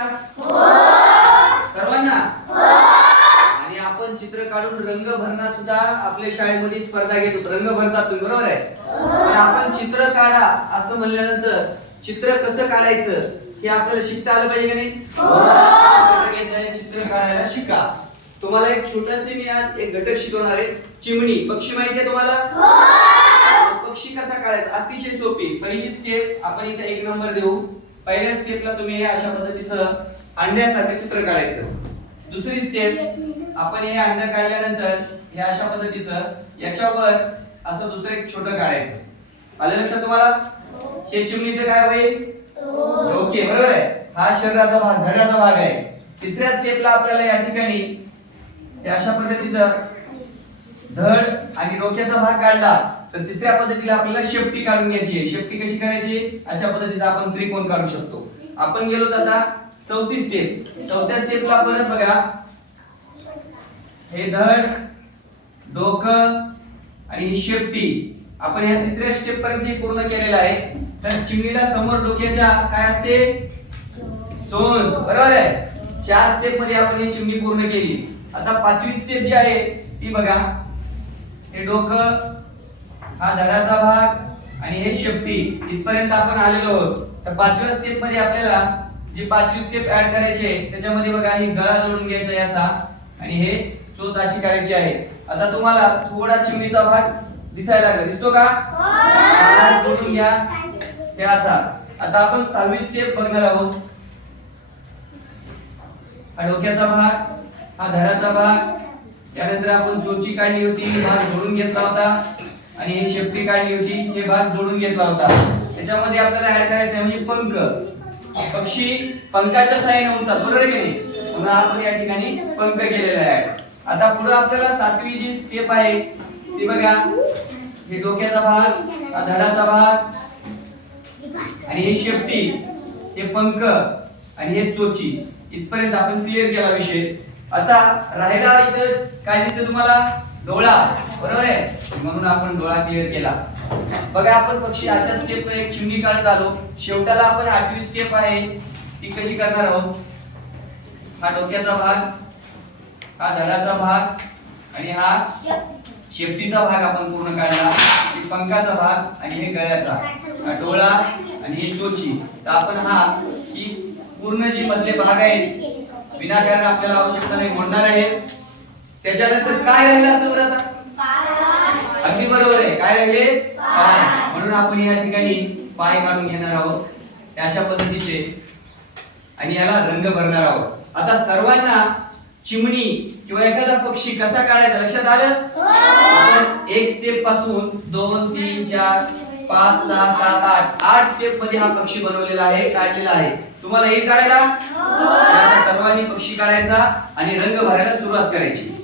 का सर्वांना? आणि आपण चित्र काढून रंग भरणा सुद्धा आपल्या शाळेमध्ये स्पर्धा घेतो. रंग भरतात तुम्ही बरोबर आहे? पण आपण चित्र काढा असं म्हणल्यानंतर चित्र कसं काढायचं हे आपल्याला शिकता आलं पाहिजे का नाही? चित्र घेतल्याने चित्र काढायला शिका. तुम्हाला एक छोटसे मी आज एक घटक शिकवणार आहे. चिमणी. पक्षी माहिती आहे तुम्हाला? पक्षी कसा काढायचा? अतिशय सोपी. पहिली स्टेप आपण इथे एक नंबर देऊ. पहिल्या स्टेपला तुम्ही हे अशा पद्धतीचं अंड्यासारखं चित्र काढायचं. दुसरी स्टेप आपण हे अंड काढल्यानंतर हे अशा पद्धतीचं याच्यावर असं दुसरं एक छोटं काढायचं. आलं लक्षात तुम्हाला? हे चिमणीचं काय होईल? डोके बरोबर आहे? हा शरीराचा भाग धडाचा भाग आहे. तिसऱ्या स्टेपला आपल्याला या ठिकाणी हे अशा पद्धतीचं धड आणि डोक्याचा भाग काढला. तर तिसऱ्या पद्धतीला आपल्याला शेपटी काढून घ्यायची आहे. शेपटी कशी करायची अशा पद्धतीत आपण त्रिकोण काढू शकतो. आपण गेलो आता चौथी स्टेप चौथ्या स्टेपला परत बघा. हे धड डोकं आणि शेपटी. आपण या तिसऱ्या स्टेप पर्यंत हे पूर्ण केलेलं आहे. तर चिमणीला समोर डोक्याच्या काय असते? चोंच. बरोबर आहे? चार स्टेपमध्ये आपण ही चिमणी पूर्ण केली. आता पाचवी स्टेप जी आहे ती बघा. हे डोकं हा धडाचा भाग आणि हे शेपटी. इथपर्यंत आपण आलेलो आहोत. तर पाचव्या स्टेपमध्ये आपल्याला जी पाचवी स्टेप ऍड करायची आहे त्याच्यामध्ये बघा ही गळा जोडून घ्यायचा याचा. आणि हे चोच अशी करायची आहे. आता तुम्हाला थोडा चिमणीचा भाग दिसायला लागला. दिसतो का? जोडून घ्या. हे असा. आता आपण सहावी स्टेप बघणार आहोत. हा डोक्याचा भाग हा धडाचा भाग. त्यानंतर आपण चोची काढली होती. भाग जोडून घेतला होता. आणि हे शेपटी काढली होती हे भाग जोडून घेतला होता. त्याच्यामध्ये आपल्याला ऍड करायचं आहे म्हणजे पंख. पक्षी पंखाच्या साह्याने उडतात बरोबर की नाही? पुन्हा आपण या ठिकाणी पंख केलेला आहे. आता पुढे आपल्याला सातवी जी स्टेप आहे ती बघा. हे डोक्याचा भाग हा धडाचा भाग. आणि हे शेपटी हे पंख आणि हे चोची. इथपर्यंत आपण क्लिअर केला विषय. आता राहिला इथं काय दिसतं तुम्हाला? डोळा. बरोबर आहे? म्हणून आपण डोळा क्लिअर केला. बघा आपण पक्षी अशा स्टेप एक चिमणी काढत आलो. शेवटाला आपण आठवी स्टेप आहे. ती कशी करणार आहोत हा डोक्याचा भाग हा धडाचा भाग आणि हा शेपटीचा भाग आपण पूर्ण काढला पंखाचा भाग आणि हे गळ्याचा. हा डोळा आणि ही चोची. तर आपण हा ही पूर्ण जी मधले भाग आहेत विनाकारण आपल्याला आवश्यकता नाही मोडणार आहे त्याच्यानंतर काय राहिलं असं बरं आता? अगदी बरोबर आहे. काय राहिले? पाय. म्हणून आपण या ठिकाणी पाय काढून घेणार आहोत. हे अशा पद्धतीचे. आणि याला रंग भरणार आहोत. आता सर्वांना चिमणी किंवा एखादा पक्षी कसा काढायचा? लक्षात आलं? आपण एक स्टेपपासून दोन तीन चार पाच सहा सात आठ. आठ स्टेपमध्ये हा पक्षी बनवलेला आहे काढलेला आहे. तुम्हाला हे काढायला? आता सर्वांनी पक्षी काढायचा आणि रंग भरायला सुरुवात करायची.